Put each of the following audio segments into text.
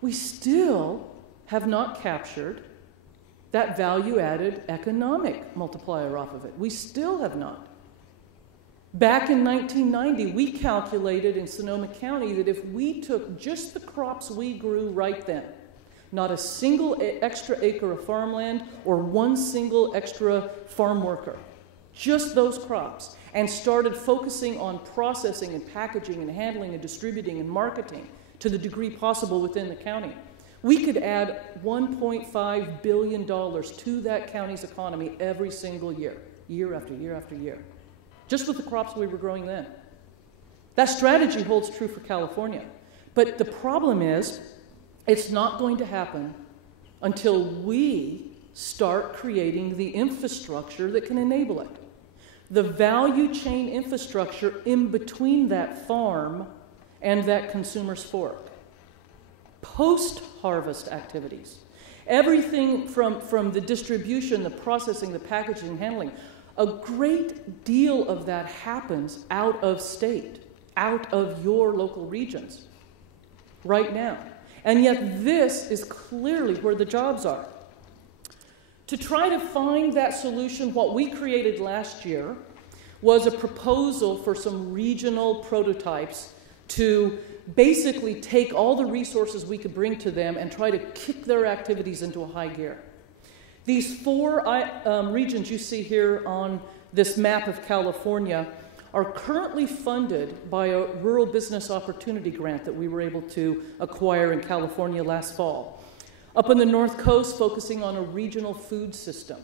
we still have not captured that value-added economic multiplier off of it. We still have not. Back in 1990, we calculated in Sonoma County that if we took just the crops we grew right then, not a single extra acre of farmland or one single extra farm worker, just those crops, and started focusing on processing and packaging and handling and distributing and marketing to the degree possible within the county, we could add $1.5 billion to that county's economy every single year, year after year after year, just with the crops we were growing then. That strategy holds true for California. But the problem is, it's not going to happen until we start creating the infrastructure that can enable it. The value chain infrastructure in between that farm and that consumer's fork. Post-harvest activities. Everything from the distribution, the processing, the packaging, and handling. A great deal of that happens out of state, out of your local regions right now. And yet this is clearly where the jobs are. To try to find that solution, what we created last year was a proposal for some regional prototypes to basically take all the resources we could bring to them and try to kick their activities into a high gear. These four regions you see here on this map of California are currently funded by a Rural Business Opportunity Grant that we were able to acquire in California last fall. Up on the North Coast, focusing on a regional food system.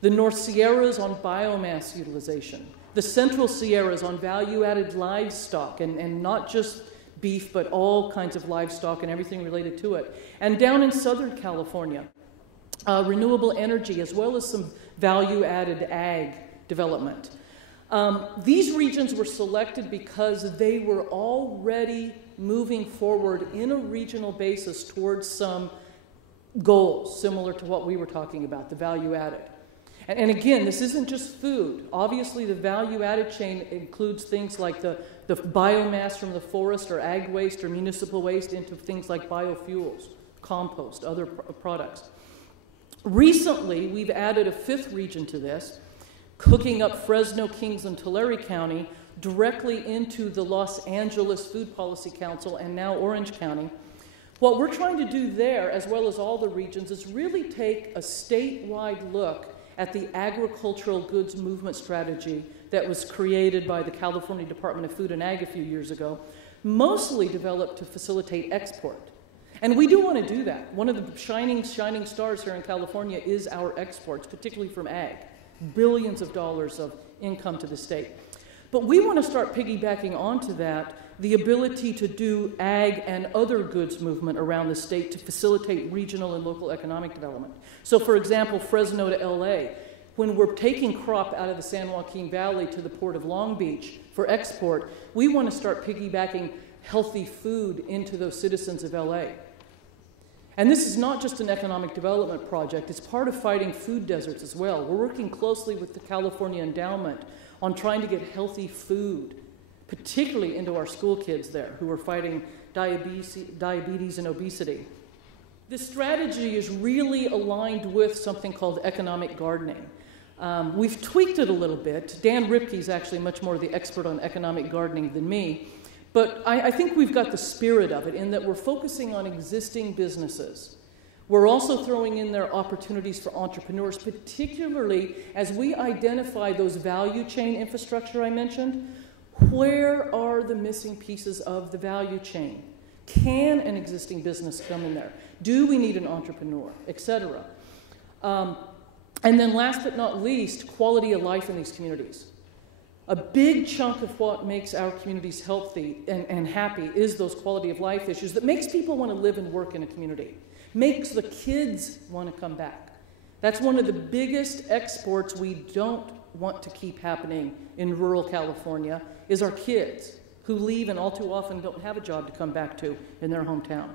The North Sierras on biomass utilization. The Central Sierras on value-added livestock, and not just beef, but all kinds of livestock and everything related to it. And down in Southern California, renewable energy, as well as some value-added ag development. These regions were selected because they were already moving forward in a regional basis towards some goals similar to what we were talking about, the value-added. And again, this isn't just food. Obviously, the value-added chain includes things like the biomass from the forest or ag waste or municipal waste into things like biofuels, compost, other products. Recently, we've added a fifth region to this, hooking up Fresno, Kings, and Tulare County directly into the Los Angeles Food Policy Council and now Orange County. What we're trying to do there, as well as all the regions, is really take a statewide look at the agricultural goods movement strategy that was created by the California Department of Food and Ag a few years ago, mostly developed to facilitate export. And we do want to do that. One of the shining stars here in California is our exports, particularly from ag. Billions of dollars of income to the state. But we want to start piggybacking onto that the ability to do ag and other goods movement around the state to facilitate regional and local economic development. So for example, Fresno to LA, when we're taking crop out of the San Joaquin Valley to the port of Long Beach for export, we want to start piggybacking healthy food into those citizens of LA. And this is not just an economic development project, it's part of fighting food deserts as well. We're working closely with the California Endowment on trying to get healthy food, particularly into our school kids there who are fighting diabetes and obesity. This strategy is really aligned with something called economic gardening. We've tweaked it a little bit. Dan Ripke is actually much more the expert on economic gardening than me. But I think we've got the spirit of it in that we're focusing on existing businesses. We're also throwing in there opportunities for entrepreneurs, particularly as we identify those value chain infrastructure I mentioned. Where are the missing pieces of the value chain? Can an existing business come in there? Do we need an entrepreneur, etc.? And then last but not least, quality of life in these communities. A big chunk of what makes our communities healthy and happy is those quality of life issues that makes people want to live and work in a community, makes the kids want to come back. That's one of the biggest exports we don't want to keep happening in rural California is our kids who leave and all too often don't have a job to come back to in their hometown.